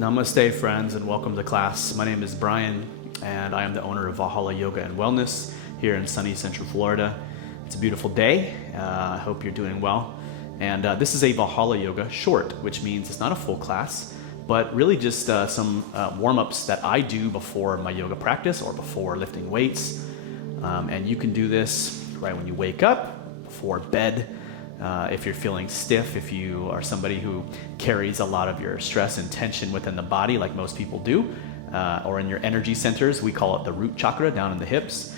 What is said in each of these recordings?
Namaste, friends, and welcome to class. My name is Brian, and I am the owner of Valhalla Yoga and Wellness here in sunny Central Florida. It's a beautiful day. I hope you're doing well. And this is a Valhalla Yoga short, which means it's not a full class, but really just some warm-ups that I do before my yoga practice or before lifting weights. And you can do this right when you wake up, before bed, if you're feeling stiff, if you are somebody who carries a lot of your stress and tension within the body like most people do, or in your energy centers. We call it the root chakra down in the hips.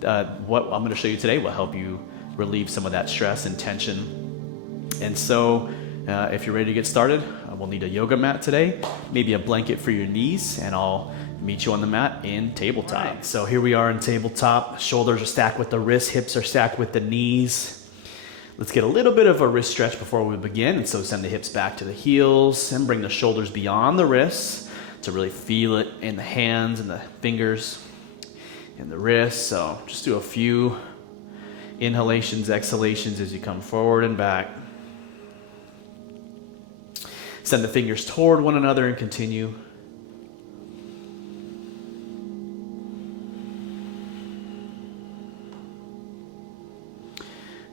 What I'm going to show you today will help you relieve some of that stress and tension. And so if you're ready to get started, we'll need a yoga mat today, maybe a blanket for your knees, and I'll meet you on the mat in tabletop. Right. So here we are in tabletop. Shoulders are stacked with the wrists, hips are stacked with the knees. Let's get a little bit of a wrist stretch before we begin. And so send the hips back to the heels and bring the shoulders beyond the wrists to really feel it in the hands and the fingers and the wrists. So just do a few inhalations, exhalations as you come forward and back. Send the fingers toward one another and continue.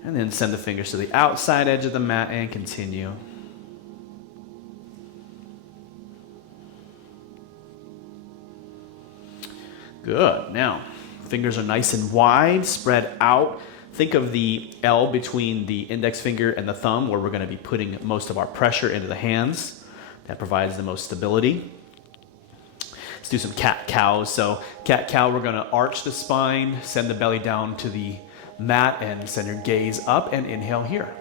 And then send the fingers to the outside edge of the mat and continue. Good. Now, fingers are nice and wide, spread out. Think of the L between the index finger and the thumb, where we're going to be putting most of our pressure into the hands. That provides the most stability. Let's do some cat-cows. So cat-cow, we're going to arch the spine, send the belly down to the mat and send your gaze up and inhale here.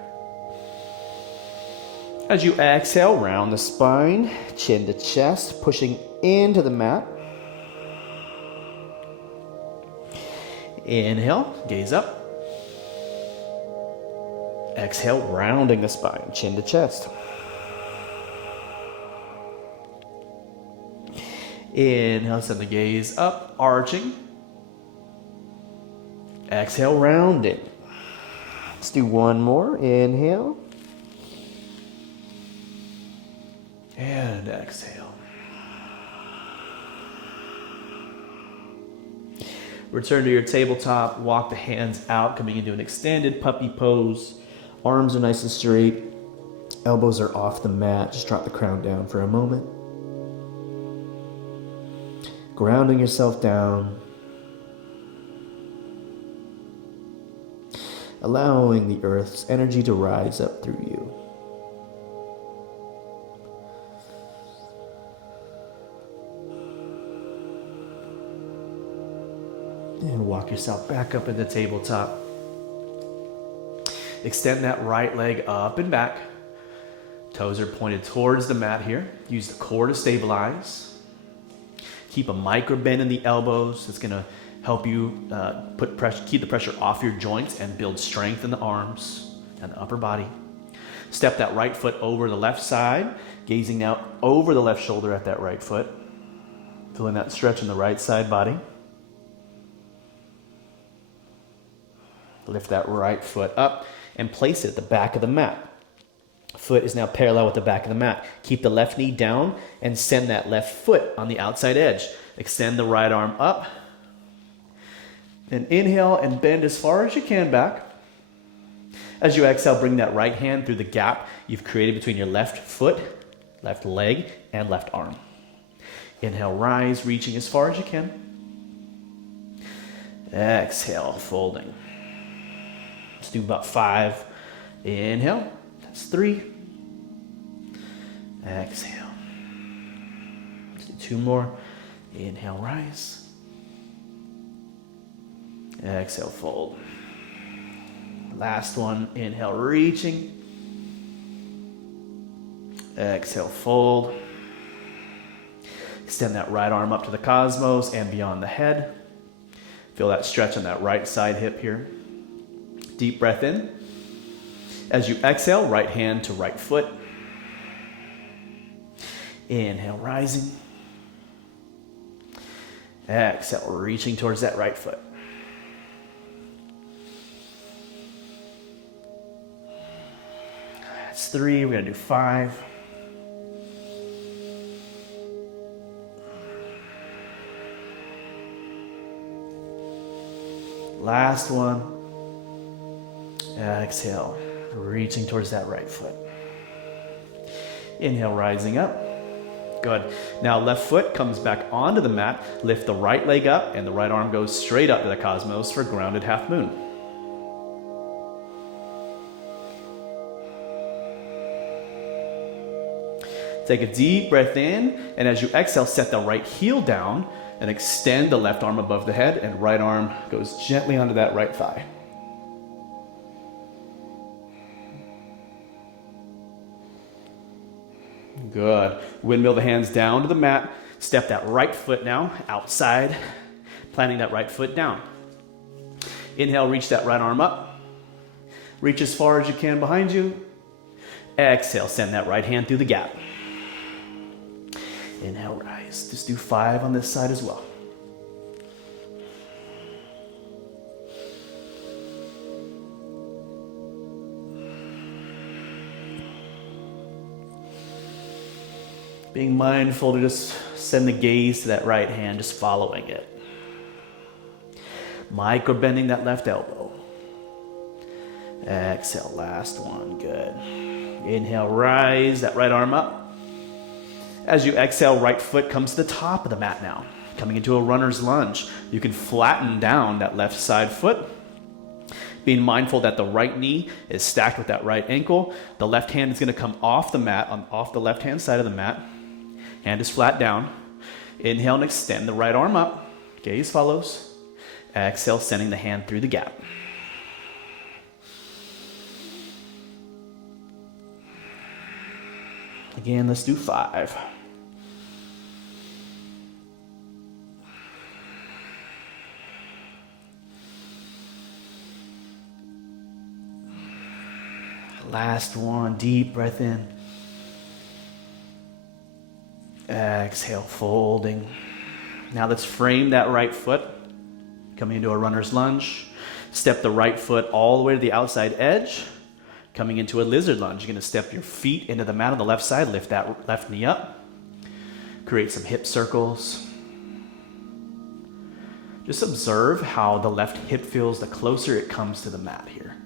As you exhale, round the spine, chin to chest, pushing into the mat. Inhale, gaze up. Exhale, rounding the spine, chin to chest. Inhale, send the gaze up, arching. Exhale, rounding. Let's do one more. Inhale. And exhale. Return to your tabletop. Walk the hands out, coming into an extended puppy pose. Arms are nice and straight. Elbows are off the mat. Just drop the crown down for a moment. Grounding yourself down. Allowing the earth's energy to rise up through you. And walk yourself back up in the tabletop. Extend that right leg up and back. Toes are pointed towards the mat here. Use the core to stabilize. Keep a micro bend in the elbows. It's going to help you keep the pressure off your joints and build strength in the arms and the upper body. Step that right foot over the left side, gazing out over the left shoulder at that right foot. Feeling that stretch in the right side body. Lift that right foot up and place it at the back of the mat. Foot is now parallel with the back of the mat. Keep the left knee down and send that left foot on the outside edge. Extend the right arm up. And inhale and bend as far as you can back. As you exhale, bring that right hand through the gap you've created between your left foot, left leg, and left arm. Inhale, rise, reaching as far as you can. Exhale, folding. Let's do about 5. Inhale, that's 3. Exhale. Let's do 2 more. Inhale, rise. Exhale, fold. Last one, inhale, reaching. Exhale, fold. Extend that right arm up to the cosmos and beyond the head. Feel that stretch on that right side hip here. Deep breath in. As you exhale, right hand to right foot. Inhale, rising. Exhale, reaching towards that right foot. That's 3, we're gonna do 5. Last one. Exhale, reaching towards that right foot. Inhale, rising up. Good. Now left foot comes back onto the mat. Lift the right leg up and the right arm goes straight up to the cosmos for grounded half moon. Take a deep breath in, and as you exhale, set the right heel down and extend the left arm above the head, and right arm goes gently onto that right thigh. Good. Windmill the hands down to the mat. Step that right foot now outside, planting that right foot down. Inhale, reach that right arm up. Reach as far as you can behind you. Exhale, send that right hand through the gap. Inhale, rise. Just do 5 on this side as well. Being mindful to just send the gaze to that right hand, just following it. Micro bending that left elbow. Exhale, last one, good. Inhale, rise that right arm up. As you exhale, right foot comes to the top of the mat now, coming into a runner's lunge. You can flatten down that left side foot, being mindful that the right knee is stacked with that right ankle. The left hand is going to come off the mat, off the left-hand side of the mat. Hand is flat down. Inhale and extend the right arm up. Gaze follows. Exhale, sending the hand through the gap. Again, let's do 5. Last one, deep breath in. Exhale, folding. Now let's frame that right foot, coming into a runner's lunge. Step the right foot all the way to the outside edge, coming into a lizard lunge. You're going to step your feet into the mat on the left side, lift that left knee up, create some hip circles. Just observe how the left hip feels the closer it comes to the mat here.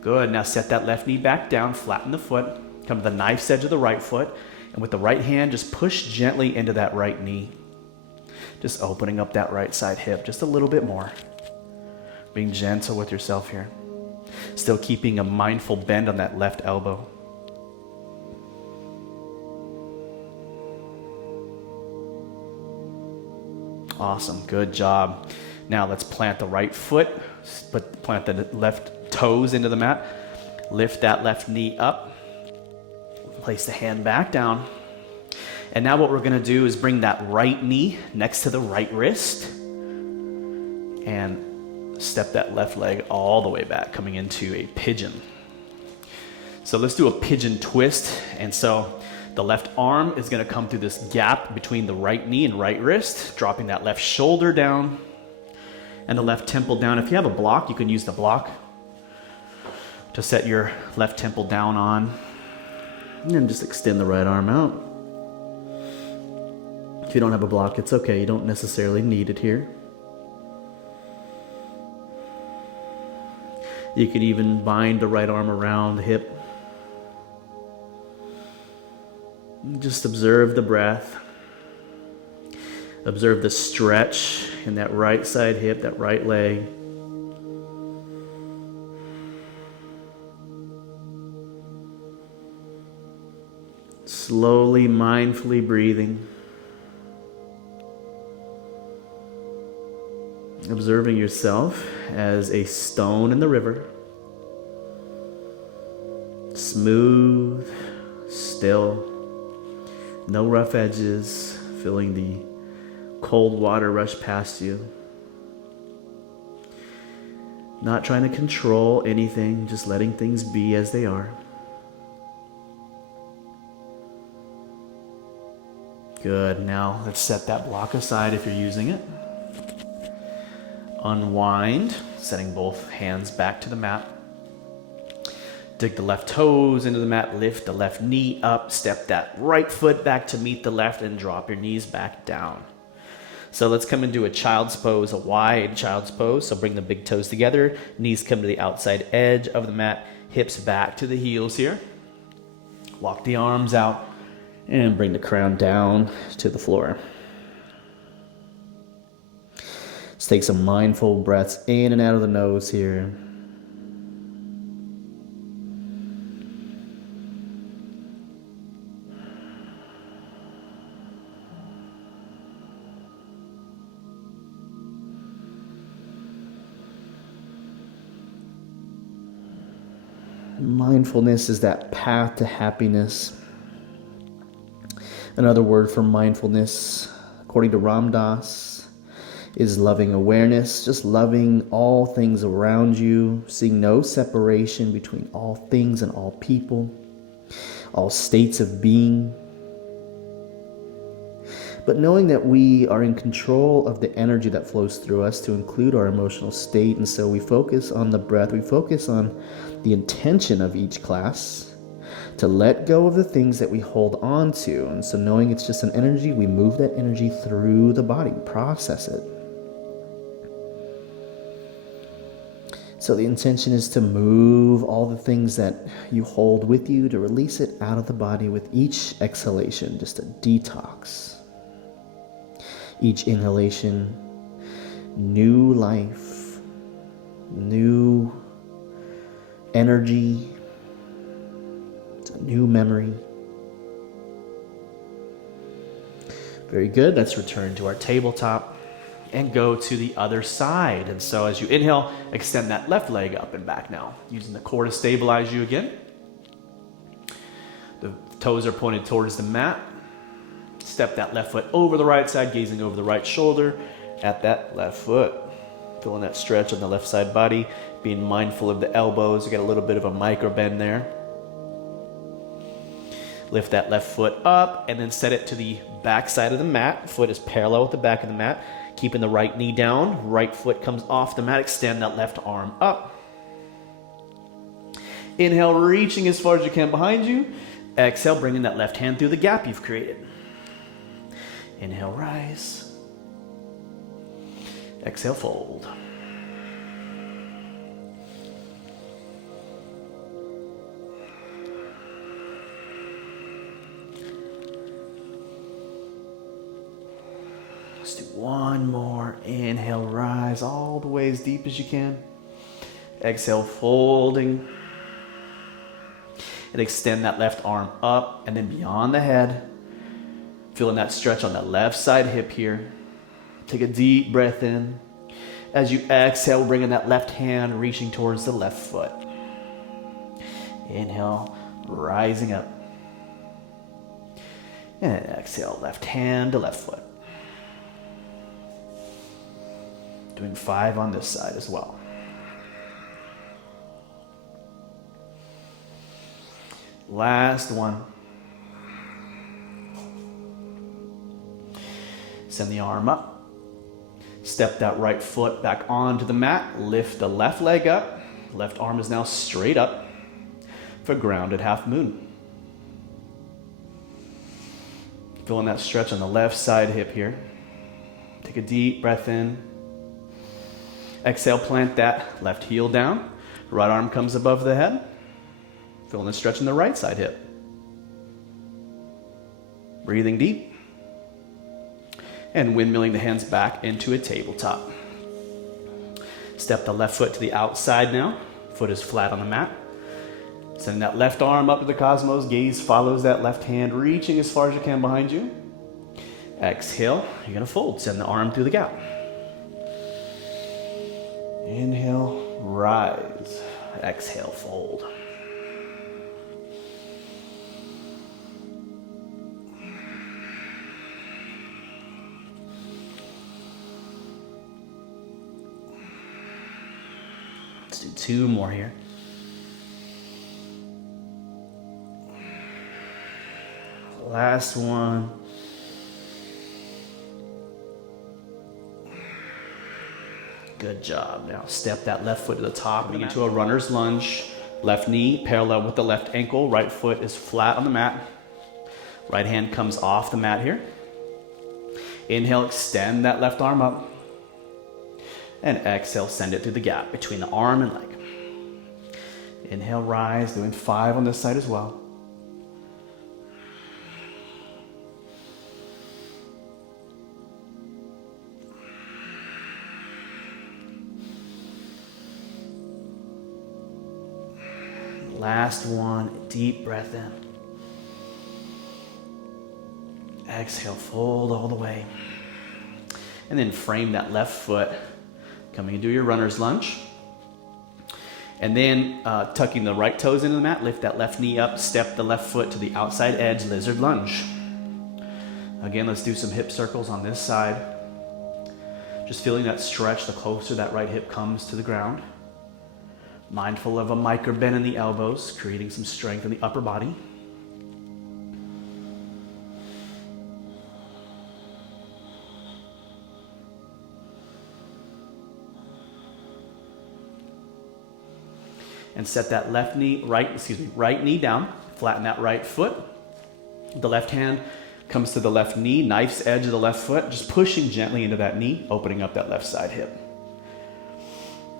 Good. Now set that left knee back down, flatten the foot, come to the knife's edge of the right foot, and with the right hand, just push gently into that right knee. Just opening up that right side hip just a little bit more. Being gentle with yourself here. Still keeping a mindful bend on that left elbow. Awesome. Good job. Now let's plant the right foot, but plant the left toes into the mat. Lift that left knee up. Place the hand back down. And now what we're going to do is bring that right knee next to the right wrist and step that left leg all the way back, coming into a pigeon. So let's do a pigeon twist. And so the left arm is going to come through this gap between the right knee and right wrist, dropping that left shoulder down and the left temple down. If you have a block, you can use the block to set your left temple down on. And then just extend the right arm out. If you don't have a block, it's okay. You don't necessarily need it here. You could even bind the right arm around the hip. Just observe the breath. Observe the stretch in that right side hip, that right leg. Slowly, mindfully breathing. Observing yourself as a stone in the river. Smooth, still, no rough edges, feeling the cold water rush past you. Not trying to control anything, just letting things be as they are. Good. Now let's set that block aside if you're using it. Unwind, setting both hands back to the mat. Dig the left toes into the mat, lift the left knee up, step that right foot back to meet the left, and drop your knees back down. So let's come into a child's pose, a wide child's pose. So bring the big toes together, knees come to the outside edge of the mat, hips back to the heels here. Walk the arms out and bring the crown down to the floor. Let's take some mindful breaths in and out of the nose here. Mindfulness is that path to happiness. Another word for mindfulness, according to Ram Dass, is loving awareness, just loving all things around you, seeing no separation between all things and all people, all states of being. But knowing that we are in control of the energy that flows through us to include our emotional state, and so we focus on the breath, we focus on the intention of each class to let go of the things that we hold on to. And so knowing it's just an energy, we move that energy through the body, process it. So the intention is to move all the things that you hold with you, to release it out of the body with each exhalation, just a detox. Each inhalation, new life, new energy, it's a new memory. Very good. Let's return to our tabletop and go to the other side. And so as you inhale, extend that left leg up and back now, using the core to stabilize you again. The toes are pointed towards the mat. Step that left foot over the right side, gazing over the right shoulder at that left foot. Feeling that stretch on the left side body, being mindful of the elbows. You get a little bit of a micro bend there. Lift that left foot up and then set it to the back side of the mat. Foot is parallel with the back of the mat. Keeping the right knee down. Right foot comes off the mat. Extend that left arm up. Inhale, reaching as far as you can behind you. Exhale, bringing that left hand through the gap you've created. Inhale, rise. Exhale, fold. Let's do one more. Inhale, rise all the way as deep as you can. Exhale, folding. And extend that left arm up and then beyond the head. Feeling that stretch on that left side hip here. Take a deep breath in. As you exhale, bringing that left hand reaching towards the left foot. Inhale, rising up. And exhale, left hand to left foot. Doing 5 on this side as well. Last one. Send the arm up. Step that right foot back onto the mat. Lift the left leg up. Left arm is now straight up for grounded half moon. Feeling that stretch on the left side hip here. Take a deep breath in. Exhale, plant that left heel down. Right arm comes above the head. Feeling the stretch in the right side hip. Breathing deep. And windmilling the hands back into a tabletop. Step the left foot to the outside now. Foot is flat on the mat. Send that left arm up to the cosmos. Gaze follows that left hand, reaching as far as you can behind you. Exhale, you're going to fold. Send the arm through the gap. Inhale, rise. Exhale, fold. Let's do 2 more here. Last one. Good job. Now step that left foot to the top, coming into a runner's lunge. Left knee parallel with the left ankle. Right foot is flat on the mat. Right hand comes off the mat here. Inhale, extend that left arm up. And exhale, send it through the gap between the arm and leg. Inhale, rise, doing 5 on this side as well. Last one, deep breath in. Exhale, fold all the way. And then frame that left foot, coming into your runner's lunge. And then tucking the right toes into the mat, lift that left knee up, step the left foot to the outside edge, lizard lunge. Again, let's do some hip circles on this side. Just feeling that stretch, the closer that right hip comes to the ground. Mindful of a micro bend in the elbows, creating some strength in the upper body. And set that right knee down, flatten that right foot. The left hand comes to the left knee, knife's edge of the left foot, just pushing gently into that knee, opening up that left side hip.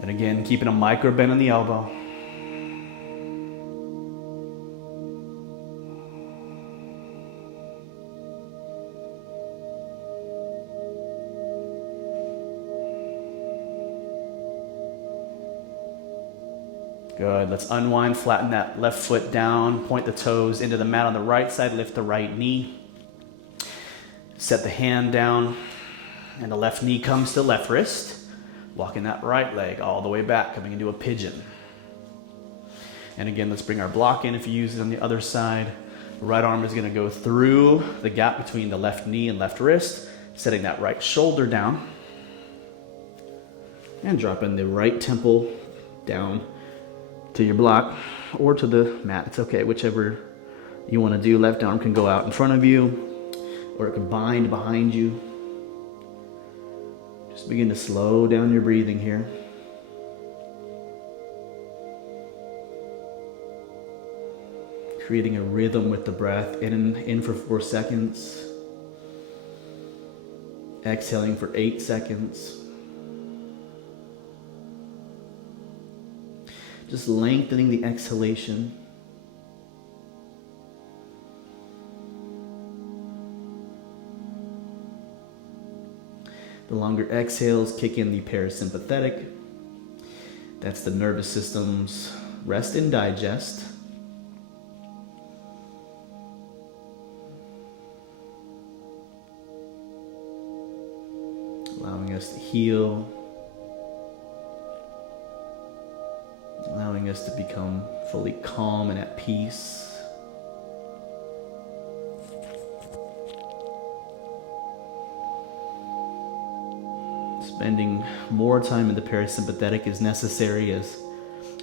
And again, keeping a micro bend in the elbow. Good, let's unwind, flatten that left foot down, point the toes into the mat on the right side, lift the right knee. Set the hand down, and the left knee comes to the left wrist. Walking that right leg all the way back, coming into a pigeon. And again, let's bring our block in if you use it on the other side. The right arm is gonna go through the gap between the left knee and left wrist, setting that right shoulder down. And dropping the right temple down to your block or to the mat. It's okay, whichever you wanna do. Left arm can go out in front of you or it can bind behind you. Just begin to slow down your breathing here. Creating a rhythm with the breath. In for 4 seconds. Exhaling for 8 seconds. Just lengthening the exhalation. The longer exhales kick in the parasympathetic. That's the nervous system's rest and digest. Allowing us to heal. Allowing us to become fully calm and at peace. Spending more time in the parasympathetic is necessary, as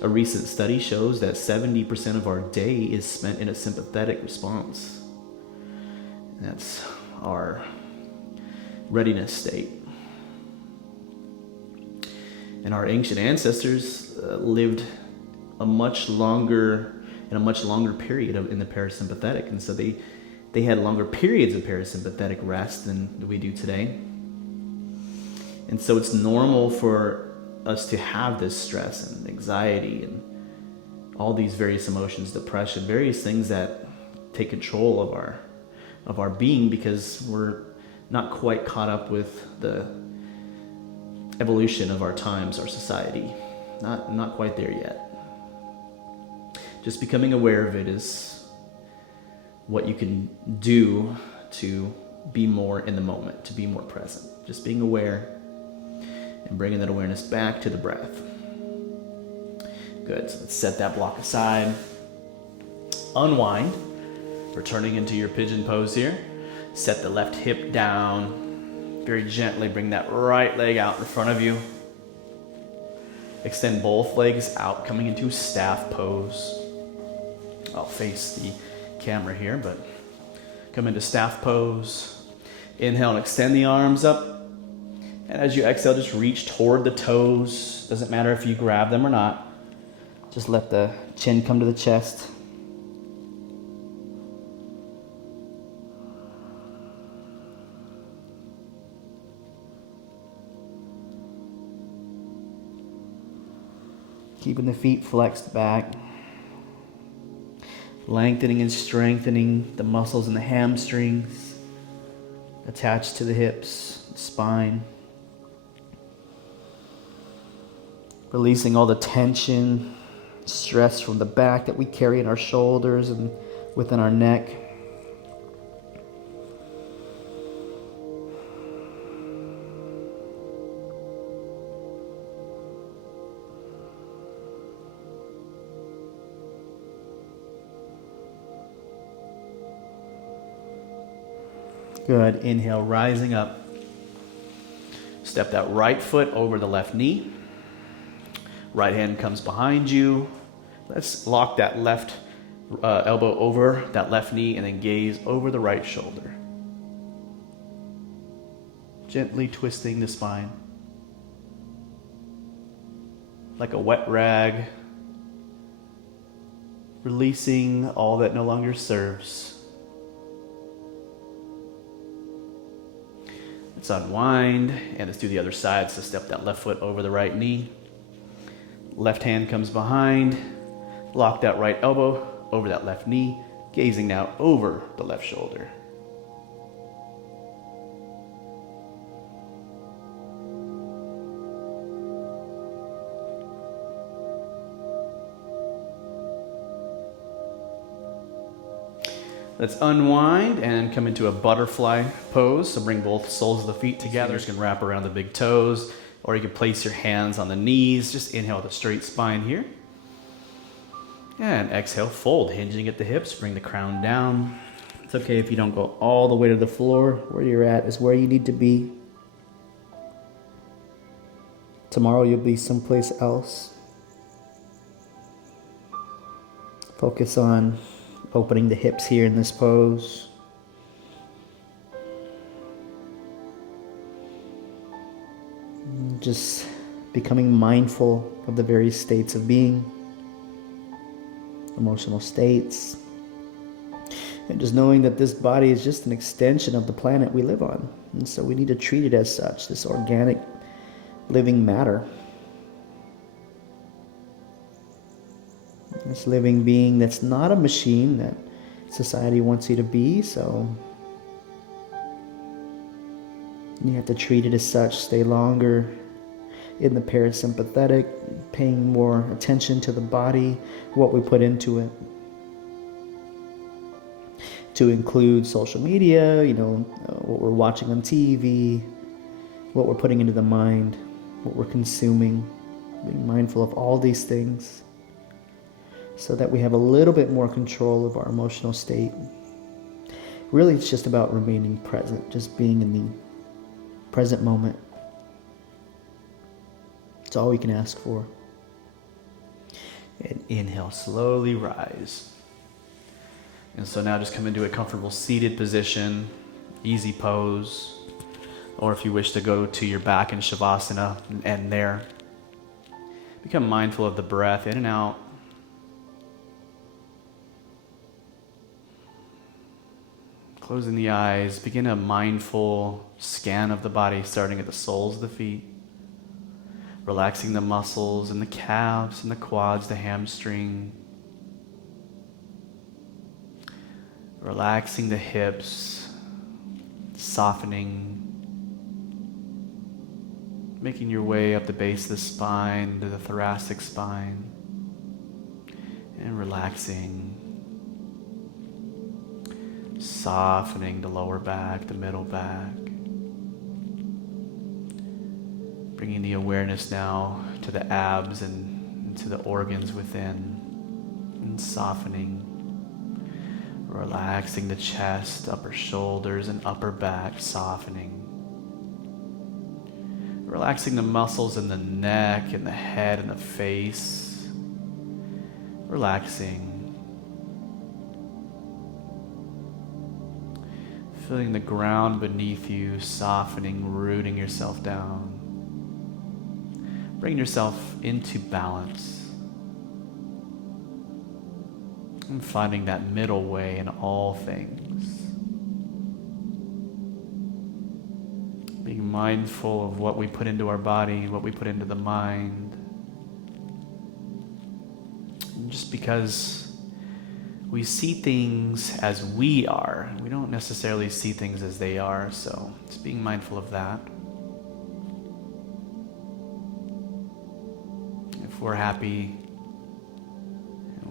a recent study shows that 70% of our day is spent in a sympathetic response. That's our readiness state. And our ancient ancestors lived in a much longer period in the parasympathetic, and so they had longer periods of parasympathetic rest than we do today. And so it's normal for us to have this stress and anxiety and all these various emotions, depression, various things that take control of our being, because we're not quite caught up with the evolution of our times, our society. Not quite there yet. Just becoming aware of it is what you can do to be more in the moment, to be more present. Just being aware and bringing that awareness back to the breath. Good, so let's set that block aside. Unwind, returning into your pigeon pose here. Set the left hip down. Very gently bring that right leg out in front of you. Extend both legs out, coming into staff pose. I'll face the camera here, but come into staff pose. Inhale and extend the arms up. And as you exhale, just reach toward the toes. Doesn't matter if you grab them or not. Just let the chin come to the chest. Keeping the feet flexed back. Lengthening and strengthening the muscles in the hamstrings attached to the hips, spine. Releasing all the tension, stress from the back that we carry in our shoulders and within our neck. Good. Inhale, rising up. Step that right foot over the left knee. Right hand comes behind you. Let's lock that left elbow over that left knee and then gaze over the right shoulder. Gently twisting the spine. Like a wet rag. Releasing all that no longer serves. Let's unwind, and let's do the other side. So step that left foot over the right knee. Left hand comes behind. Lock that right elbow over that left knee, gazing now over the left shoulder. Let's unwind and come into a butterfly pose. So bring both soles of the feet together. Fingers can wrap around the big toes, or you can place your hands on the knees. Just inhale with a straight spine here. And exhale, fold, hinging at the hips. Bring the crown down. It's okay if you don't go all the way to the floor. Where you're at is where you need to be. Tomorrow you'll be someplace else. Focus on opening the hips here in this pose. Just becoming mindful of the various states of being, emotional states, and just knowing that this body is just an extension of the planet we live on. And so we need to treat it as such, this organic living matter. This living being that's not a machine that society wants you to be, so you have to treat it as such, stay longer in the parasympathetic, paying more attention to the body, what we put into it. To include social media, what we're watching on TV, what we're putting into the mind, what we're consuming, being mindful of all these things, so that we have a little bit more control of our emotional state. Really, it's just about remaining present, just being in the present moment. It's all we can ask for. And inhale, slowly rise. And so now just come into a comfortable seated position, easy pose, or if you wish to go to your back in Shavasana and end there. Become mindful of the breath in and out. Closing the eyes, begin a mindful scan of the body, starting at the soles of the feet. Relaxing the muscles in the calves and the quads, the hamstring. Relaxing the hips, softening. Making your way up the base of the spine to the thoracic spine. And relaxing. Softening the lower back, the middle back. Bringing the awareness now to the abs and to the organs within. And softening. Relaxing the chest, upper shoulders, and upper back, softening. Relaxing the muscles in the neck and the head and the face. Relaxing. Feeling the ground beneath you, softening, rooting yourself down. Bring yourself into balance. And finding that middle way in all things. Being mindful of what we put into our body, what we put into the mind. And just because we see things as we are, we don't necessarily see things as they are, so just being mindful of that. If we're happy,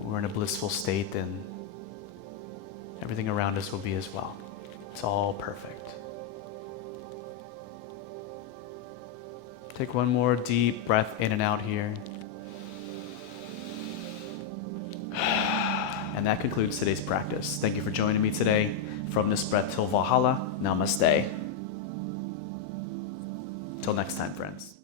we're in a blissful state, then everything around us will be as well. It's all perfect. Take one more deep breath in and out here. And that concludes today's practice. Thank you for joining me today. From this breath till Valhalla, namaste. Till next time, friends.